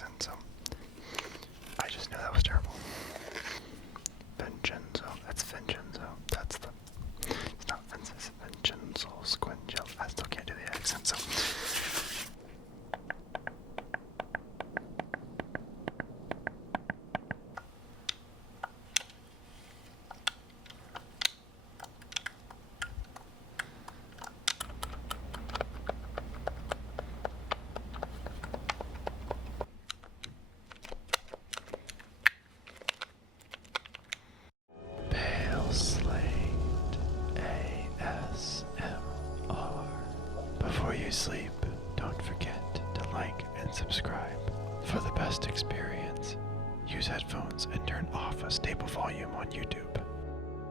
accent, so I just knew that was terrible. Vincenzo, that's Vincenzo. That's the. It's not Vincenzo, Vincenzo Squingelli. I still can't do the accent, so. Pale Slate ASMR. Before you sleep, don't forget to like and subscribe. For the best experience, use headphones and turn off a stable volume on YouTube.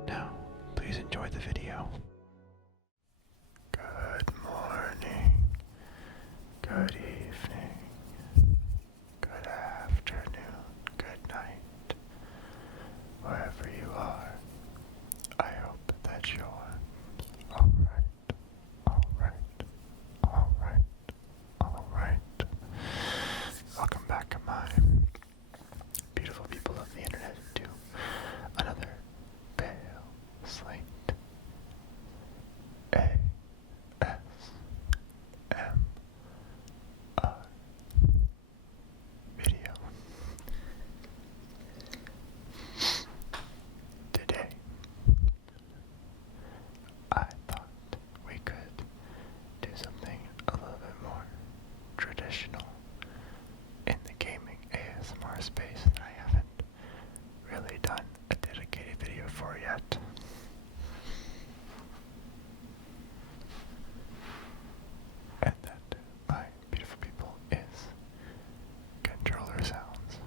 Now, please enjoy the video. Good morning, good evening, good afternoon, good night. Wherever you are, I hope that you're alright, alright, alright, alright. Welcome back, my beautiful people of the internet, to another Pale Slate ASMR video. Today, I thought we could do something a little bit more traditional in the gaming ASMR space that I haven't really done a dedicated video for yet. And that, my beautiful people, is controller sounds.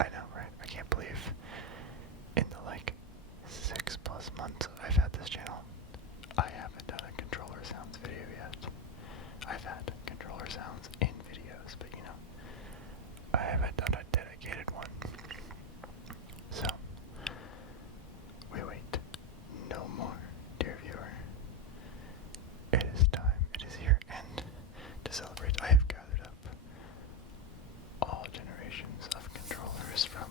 I know, right? I can't believe in the 6+ months I've had this channel, I haven't done a controller sounds video yet. I've had controller sounds in videos, but I haven't done a dedicated one. So, we wait no more, dear viewer. It is time, it is here, and to celebrate, I have gathered up all generations of controllers from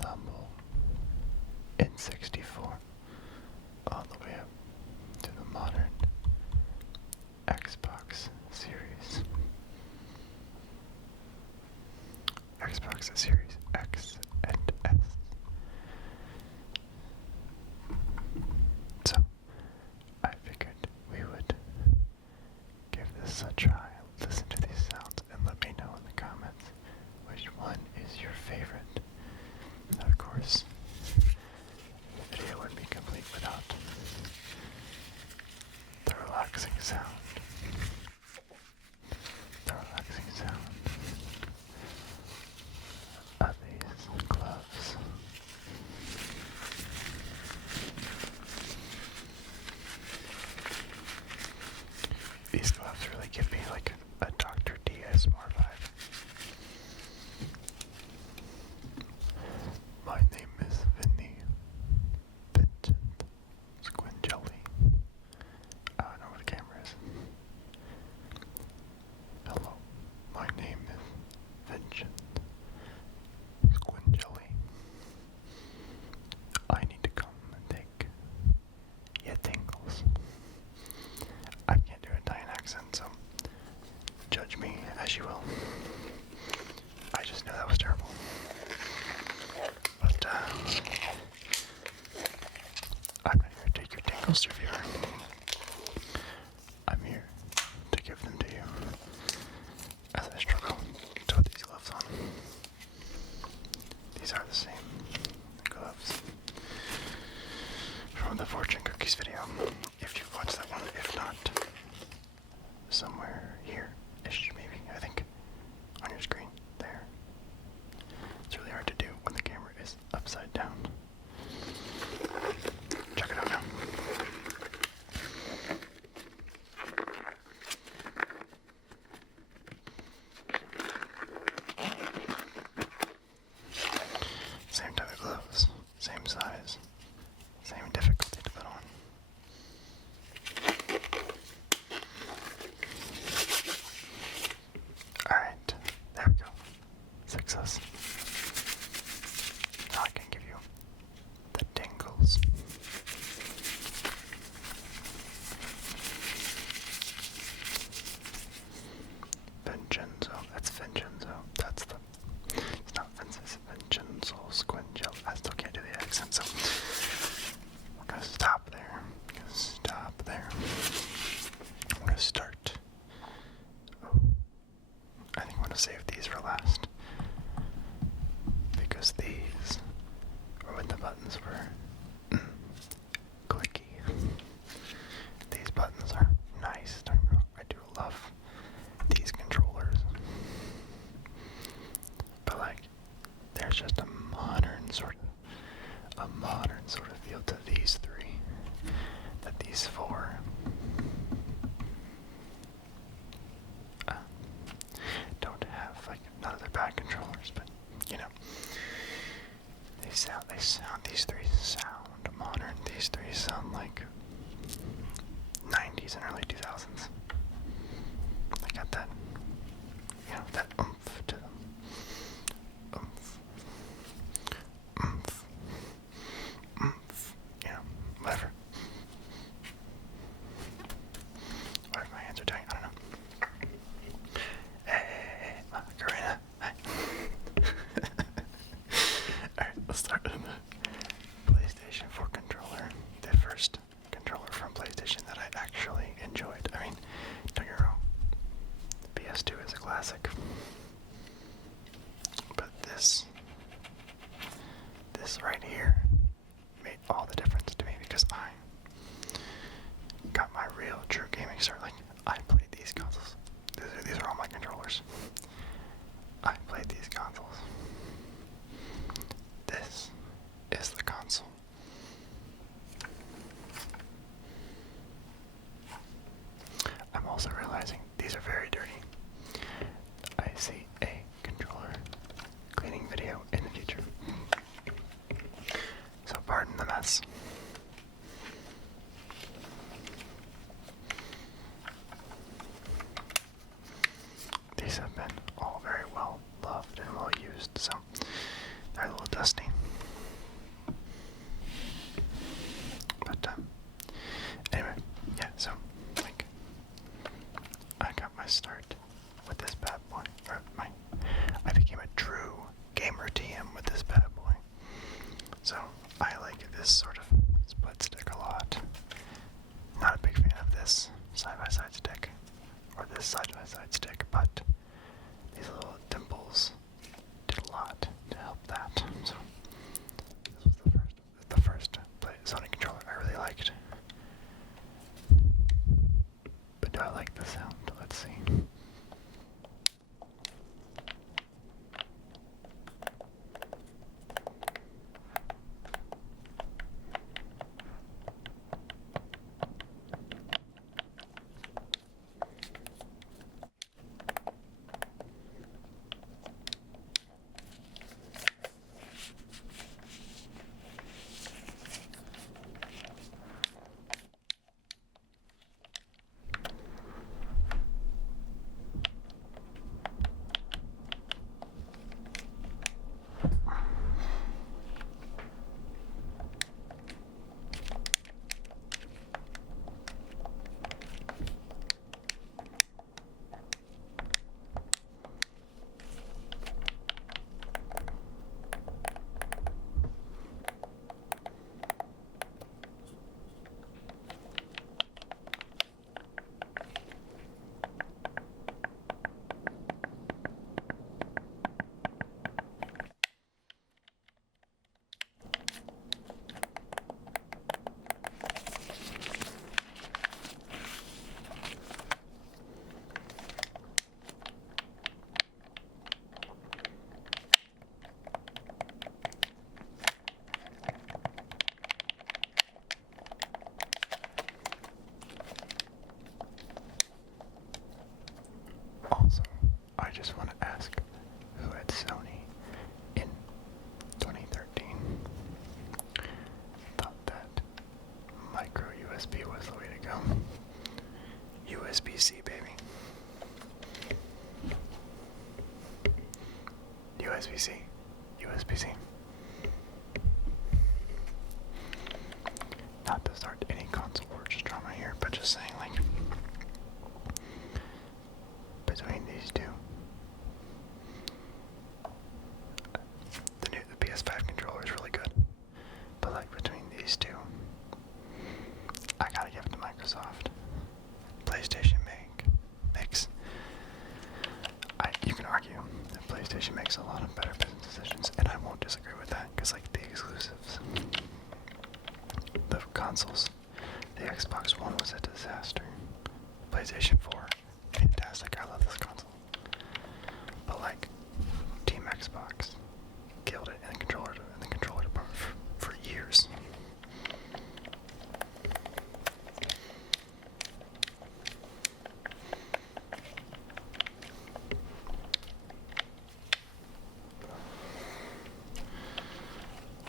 the humble N64 all the way up to the modern Xbox Series. Xbox Series X and S. So, I figured we would give this a try, listen to these sounds, and let me know in the comments which one is your favorite. And of course, the video wouldn't be complete without the relaxing sound. The relaxing sound of these gloves. These gloves really give me a Dr. D ASMR vibe. My name is Vinny Vincent Squingelli. I don't know where the camera is. Hello, my name is Vincent Squingelli. I need to come and take your tingles. I can't do an Italian accent, so judge me as you will. I just knew that was terrible. But, I'm not here to take your tingles, dear viewer. I'm here to give them to you as I struggle to put these gloves on. These are the same gloves from the Fortune Cookies video, if you've watched that one. If not, somewhere here-ish, maybe, I think, on your screen, there. It's really hard to do when the camera is upside down. Check it out now. Same type of gloves, same size, same difficulty to put on. classic. But this right here made all the difference to me because I got my real true gaming start. Like, I played these consoles. These are all my controllers. I played these consoles. This is the console. I'm also realizing these are very dirty. I see a controller cleaning video in the future. So pardon the mess. These have been all very well loved and well used, so they're a little dusty. But anyway, yeah, so like I got my start with this bad boy. I became a true gamer TM with this bad boy. So I like this sort of split stick a lot. Not a big fan of this side-by-side stick, or this side-by-side stick, but these little dimples did a lot to help that. So this was the first Sony controller I really liked. But do I like the sound? Let's see. Also, I just want to ask, who at Sony in 2013 thought that micro USB was the way to go? USB-C, baby. USB-C. USB-C. Not to start any console wars drama here, but just saying, like, between these two, the PS5 controller is really good, but like between these two, I gotta give it to Microsoft. PlayStation makes. You can argue that PlayStation makes a lot of better business decisions, and I won't disagree with that, because like the exclusives, the consoles, the Xbox One was a disaster. PlayStation 4, fantastic. I love this console. But like, Team Xbox killed it in the controller department for years.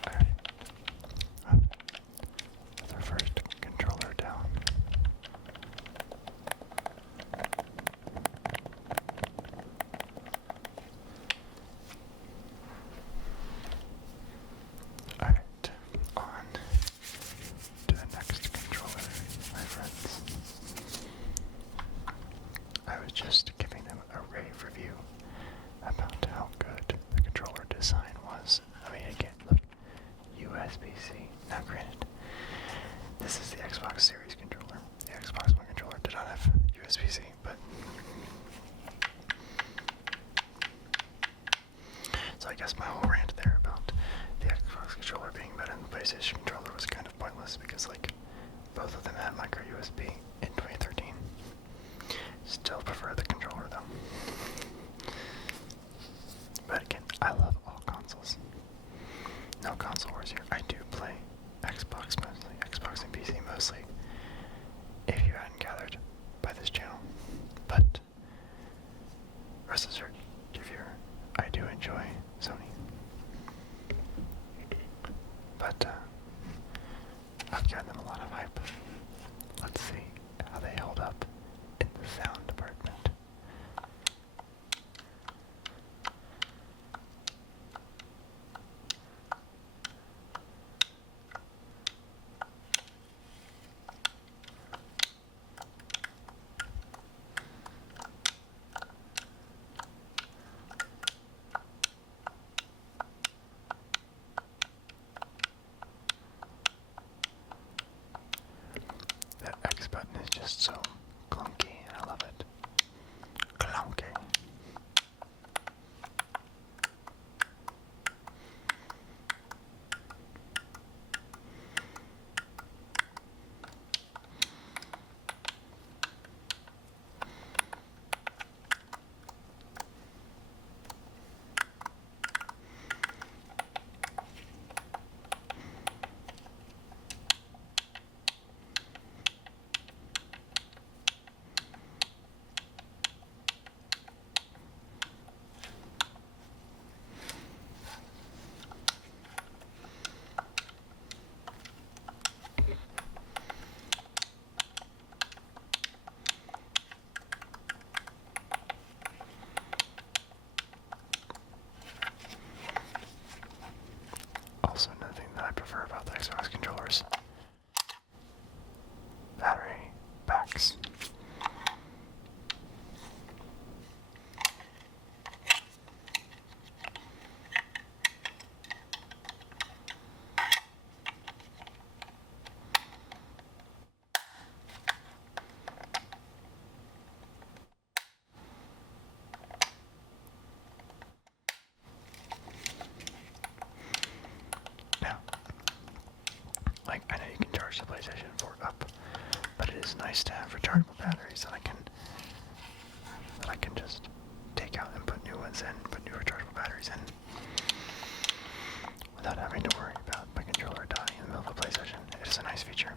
Alright. That's our first controller down. Alright, on to the next controller, my friends. I was just giving them a rave review about how good the controller design was. I mean, again, look, USB-C. Now granted, this is the Xbox Series controller. The Xbox One controller did not have USB-C, but guess my whole rant there about the Xbox controller being better than the PlayStation controller was kind of pointless because, like, both of them had micro USB in 2013. Still prefer the controller though. But again, I love all consoles. No console wars here. I do play Xbox mostly, Xbox and PC mostly, if you hadn't gathered by this channel. But rest assured, if you're, I do enjoy Sony. But I've given them a lot of hype. Let's see how they hold up in the sound department. That X button is just so clunky, and I love it. Clunky. Also, another thing that I prefer about the Xbox controllers: battery packs. Now, like, I know you can charge the PlayStation 4 up, but it is nice to have rechargeable batteries that I can just take out and put new ones in, put new rechargeable batteries in, without having to worry about my controller dying in the middle of a PlayStation. It is a nice feature.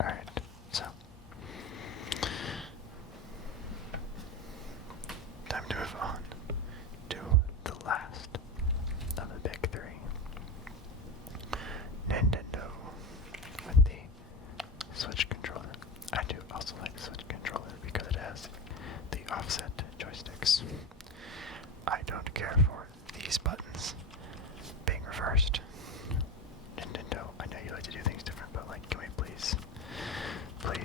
Alright, so time to move on to the last of the big three. Nintendo with the Switch controller. I do also like the Switch controller because it has the offset joysticks. I don't care for these buttons being reversed. Nintendo, I know you like to do things different, but like, can we please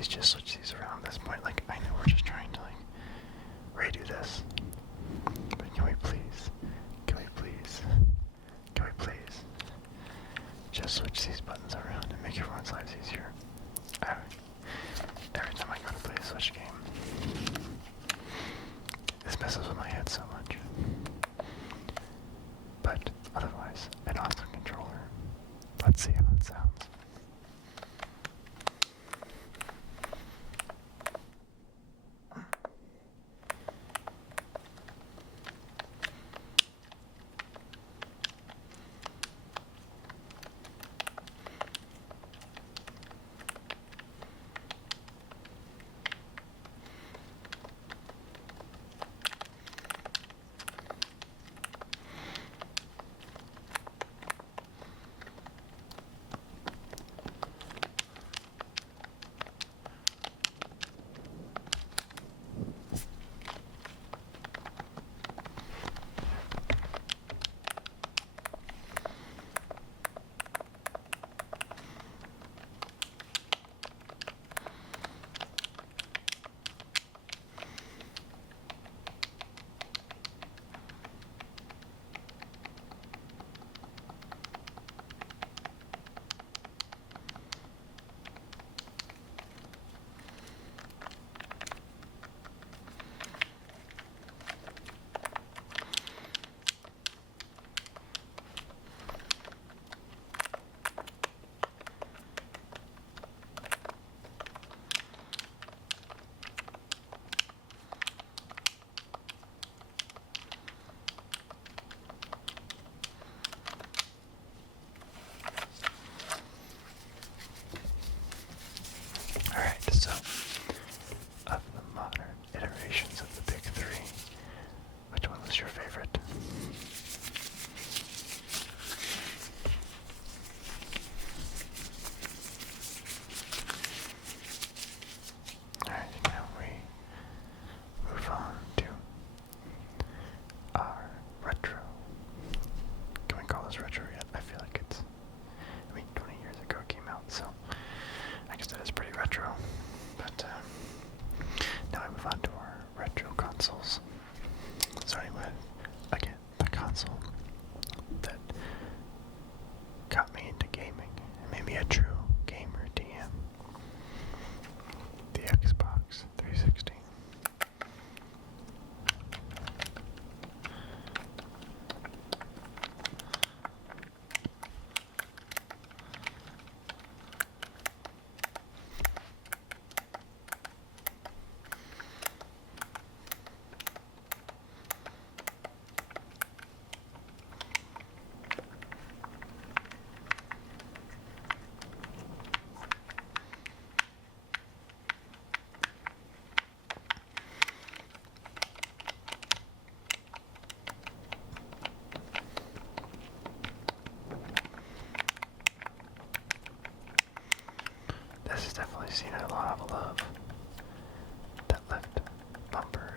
just switch these around at this point? Like, I know we're just trying to like redo this,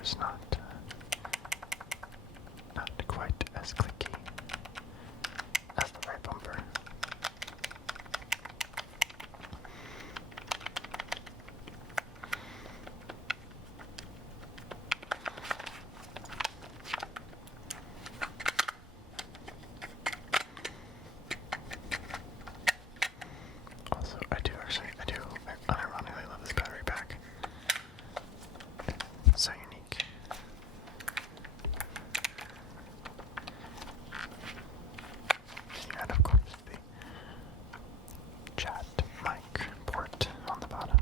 is not quite as clicky as the right bumper. Also, I do unironically love this battery pack. It's so unique. And of course, the chat mic port on the bottom.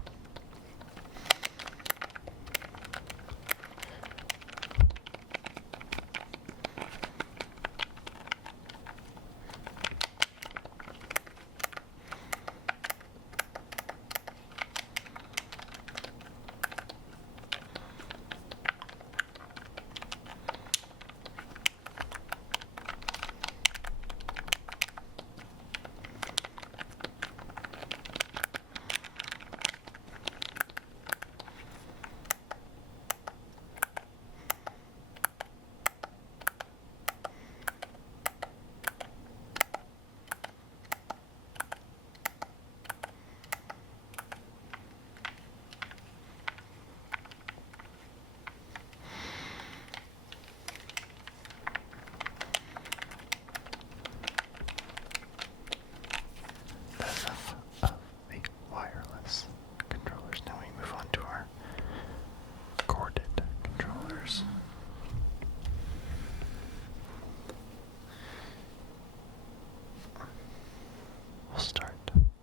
Enough of the wireless controllers. Now we move on to our corded controllers. We'll start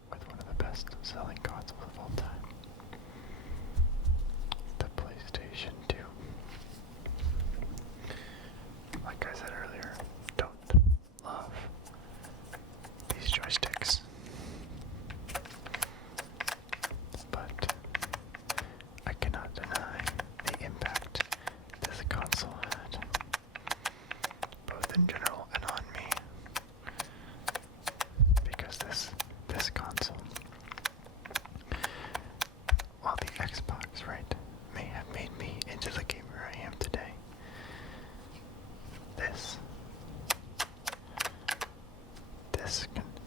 with one of the best selling consoles of all time, the PlayStation 2. Like I said earlier, don't love these joysticks, but I cannot deny the impact this console had, both in general and on me, because this console, while the Xbox, right, may have made me into the gamer I am today, this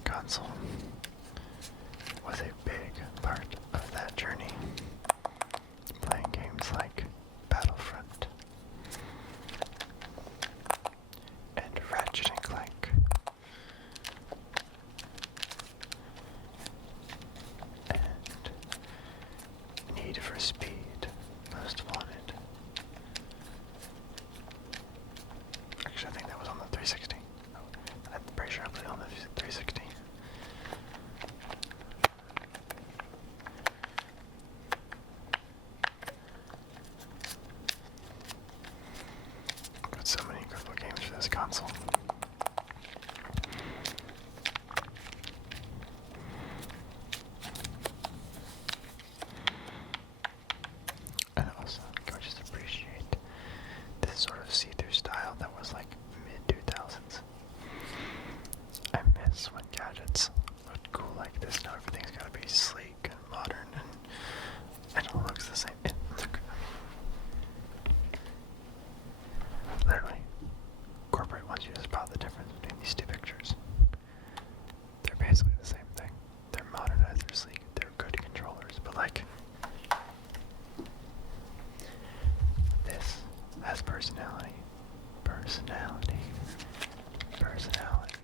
console was a big part of that journey. Playing games like Battlefront and Ratchet and Clank and Need for Speed, Most Wanted. Actually, I think that was on the 360. I'm pretty sure I played on the 360. Got so many incredible games for this console. And also, I just appreciate this sort of see-through style that was like mid-2000s. I miss when gadgets looked cool like this. Now everything's gotta be sleek and modern and it all looks the same. Literally, corporate wants you to spot the difference between these two pictures. They're basically the same thing. They're modernized, they're sleek, they're good controllers, but like, this has personality. Personality. Personality.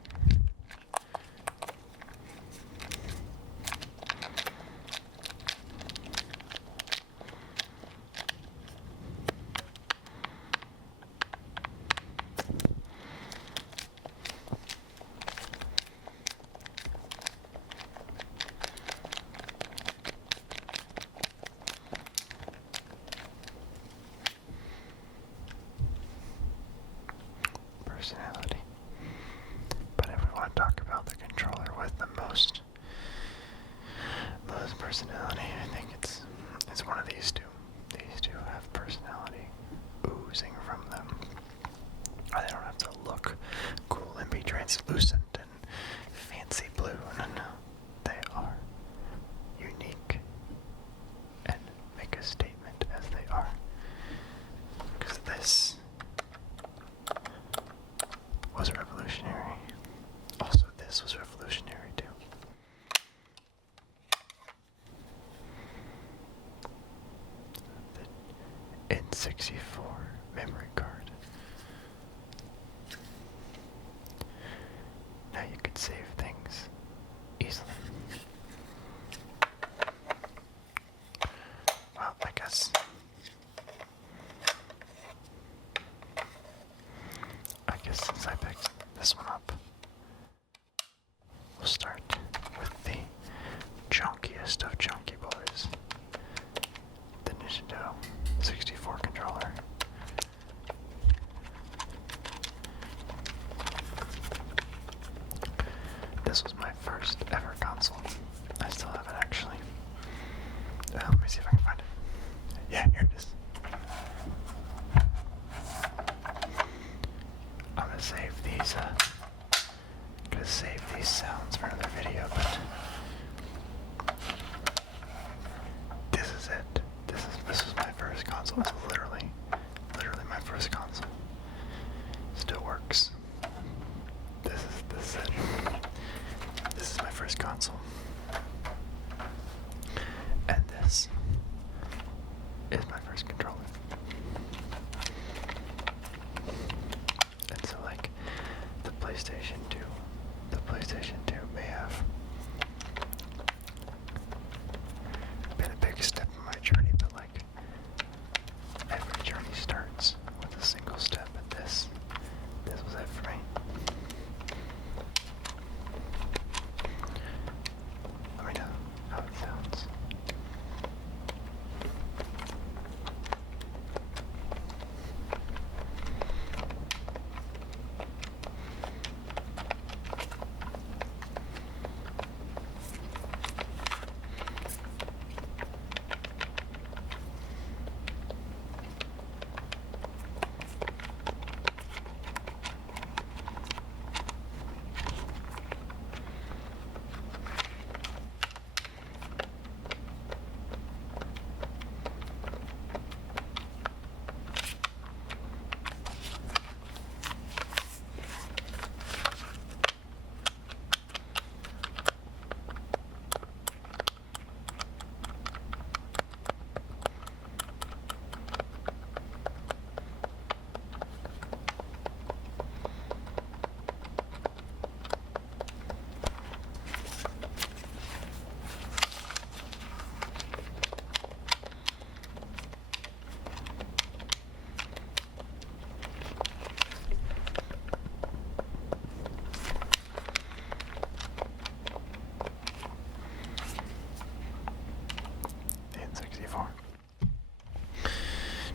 Personality. 64 memory card. Now you could save things easily. Well, I guess since I picked this one up, we'll start with the chunkiest of chunky boys, the Nintendo 64 controller. This was my first ever console. I still have it actually. Let me see if I can find it. Yeah, here it is. I'm gonna save these sounds for another video, but this is it. This was my first console. It's literally my first console. Still works. This is it. This is my first console. And this is my first controller. And so like the PlayStation 2 may have been a big step in my journey, but like every journey starts with a single step, and this was it for me. Let me know how it sounds.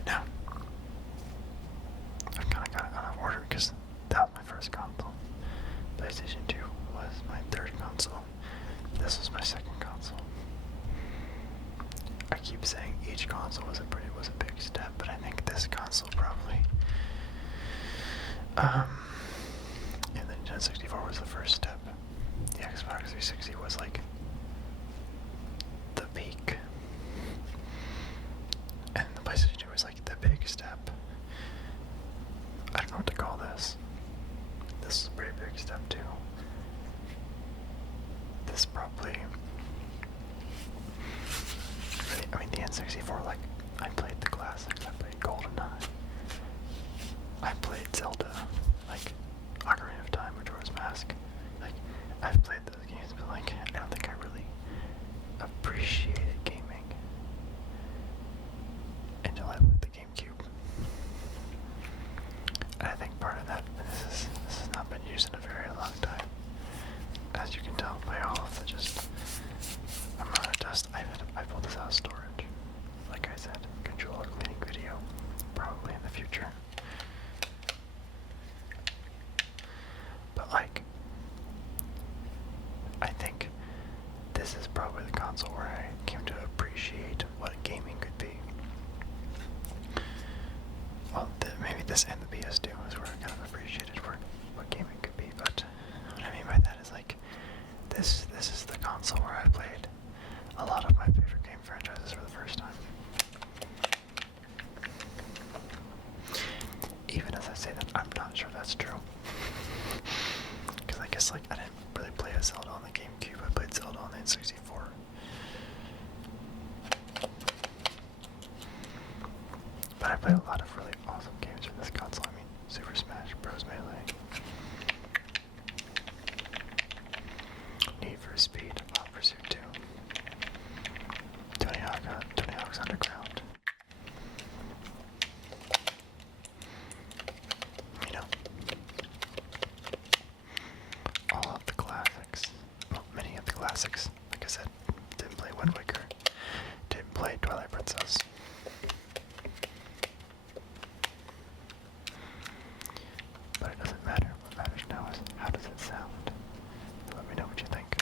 Now, I've kind of got it out of order because that was my first console. PlayStation 2 was my third console. This was my second console. I keep saying each console was a big step, but I think this console probably. Yeah, the Nintendo 64 was the first step. The Xbox 360 was like the peak. And the PlayStation 2 was like the big step. I don't know what to call this. This is a pretty big step too. This probably. I mean, the N64, like, I played the classics. I played GoldenEye. I played Zelda, like, Ocarina of Time, Majora's Mask. Like, I've played those games, but, like, I don't think I really appreciated gaming until I played the GameCube. And I think part of that, this has not been used in a very long time. As you can tell by all of the amount of dust, I pulled this out of storage. Like I said, controller cleaning video, probably in the future. But like, I think this is probably the console where I came to appreciate what gaming could be. Well, maybe this and the PS2 is where I kind of appreciated what gaming could be, but what I mean by that is like, this is the console where I played a lot of my favorite game franchises for the first time. Even as I say that, I'm not sure that's true. Because I guess like I didn't really play a Zelda on the GameCube, I played Zelda on the N64. But But I played a lot of really awesome games for this console. I mean, Super Smash Bros. Melee, Need for Speed, Hot Pursuit 2, Tony Hawk's Underground. You know, all of the classics. Well, many of the classics. Like I said, didn't play Wind Waker, didn't play Twilight Princess. But it doesn't matter. What matters now is how does it sound? Let me know what you think.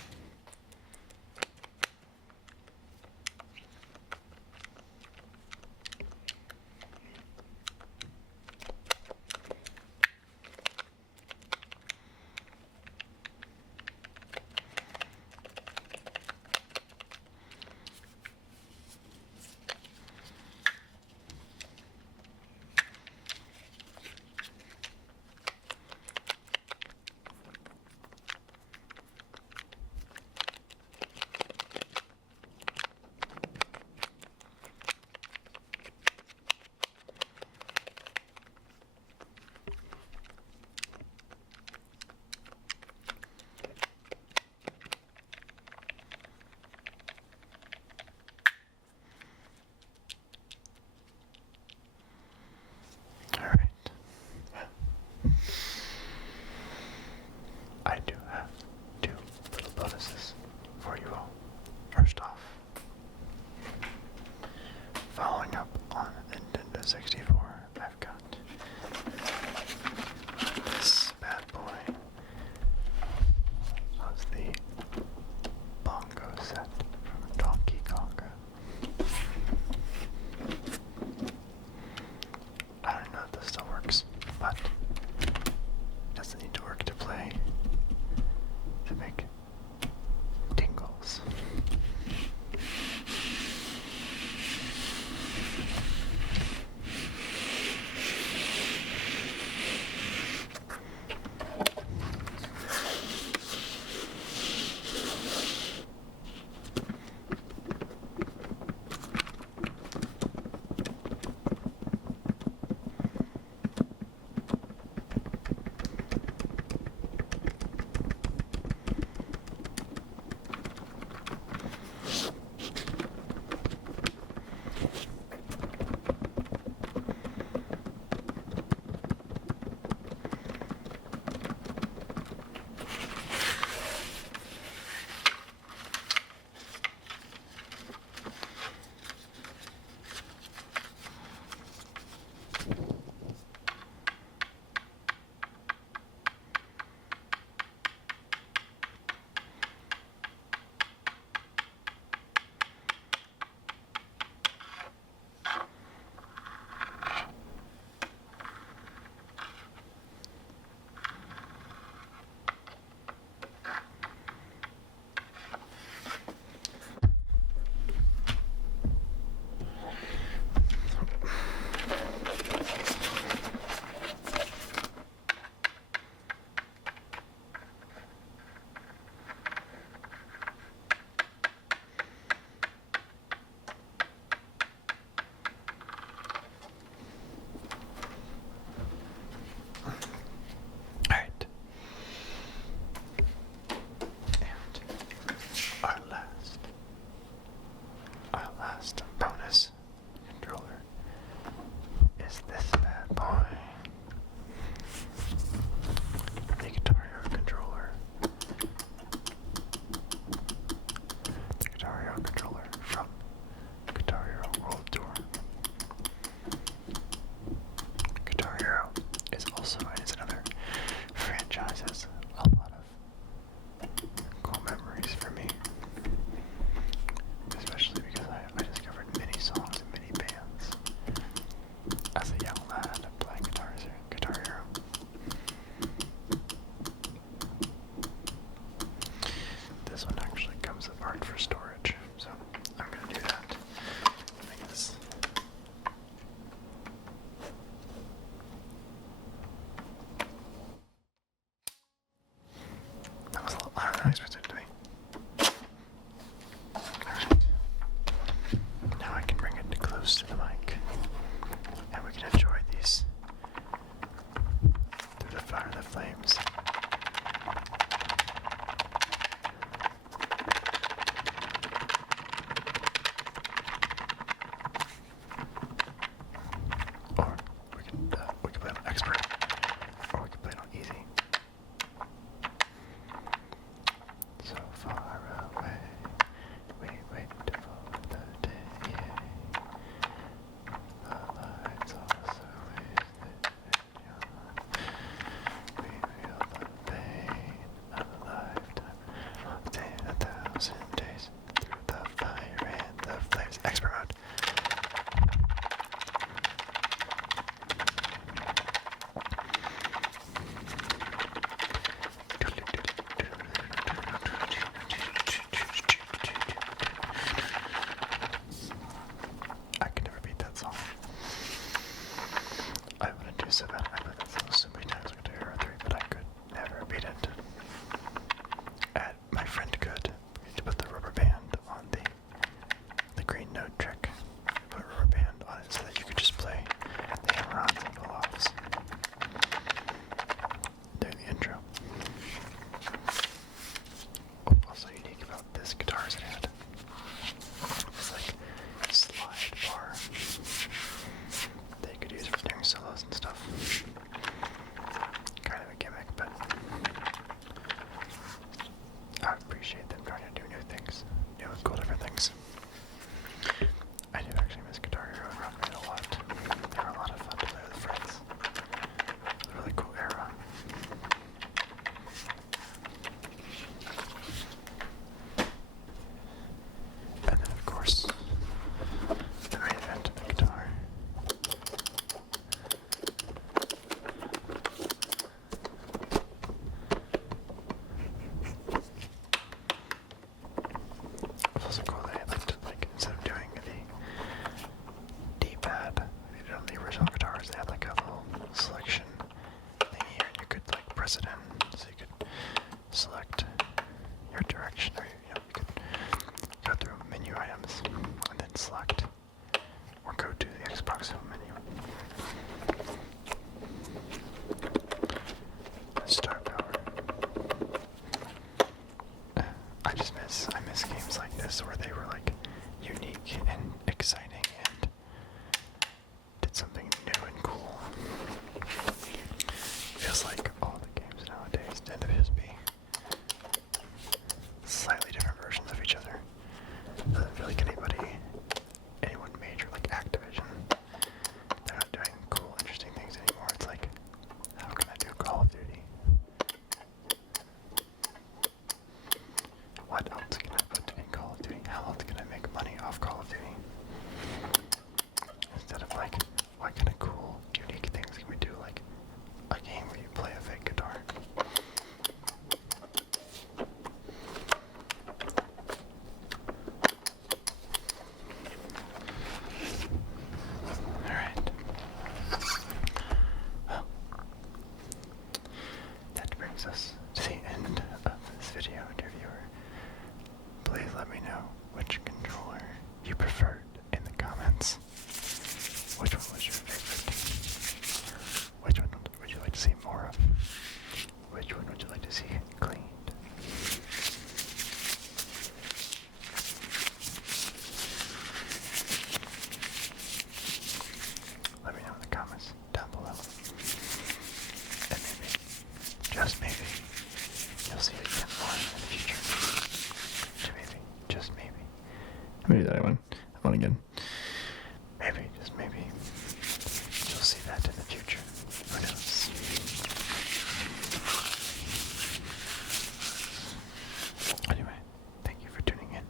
guitars, they had like a little selection thing here. You could like press it in, so you could select your direction, or you could go through menu items and then select or go to the Xbox Home menu. Start power. I miss games like this where they were like unique and exciting and did something new and cool. Feels like all the games nowadays tend to just be slightly different versions of each other. Doesn't feel like anyone major like Activision. They're not doing cool, interesting things anymore. It's like, how can I do Call of Duty? What else can I put in Call of Duty? How else can I make money off Call of Duty? Instead of like, what kind of cool, unique things can we do? Like a game where you play a fake guitar. Alright. Well, that brings us to the end of this video, interviewer. Please let me know which controller you preferred in the comments. Which one was your favorite? Which one would you like to see more of? Which one would you like to see cleaned? Let me know in the comments down below. And maybe, just maybe, you'll see it again more in the future. Maybe, just maybe. Maybe that one again. Maybe, just maybe, you'll see that in the future. Who knows? Anyway, thank you for tuning in.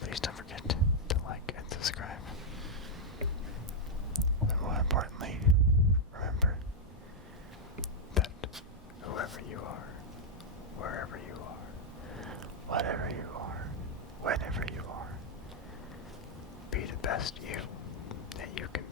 Please don't forget to like and subscribe. And more importantly, remember that whoever you are, wherever you are, whatever you are, whenever you are, be the best you that you can